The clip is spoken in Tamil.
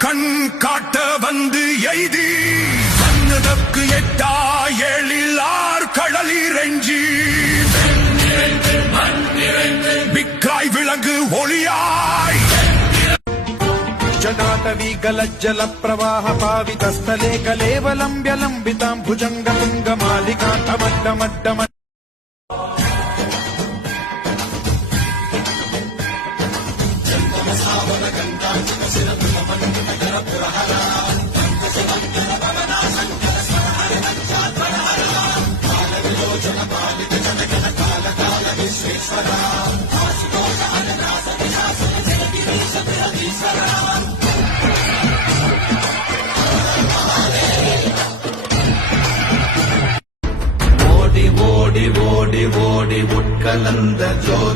கண் காட்ட வந்து எய்தி கண்ணதற்கு எட்டா எழிலார் கடலிரஞ்சி விக்ராய் விலங்கு ஒளியாய் जटाटवी गलज्जल प्रवाह पावितस्थले कलेवलम्ब्य लम्बितां भुजङ्ग तुङ्गमालिकान्तमड्डमड्डम ஓடி ஓடி ஓடி உட்கலந்த ஜோதி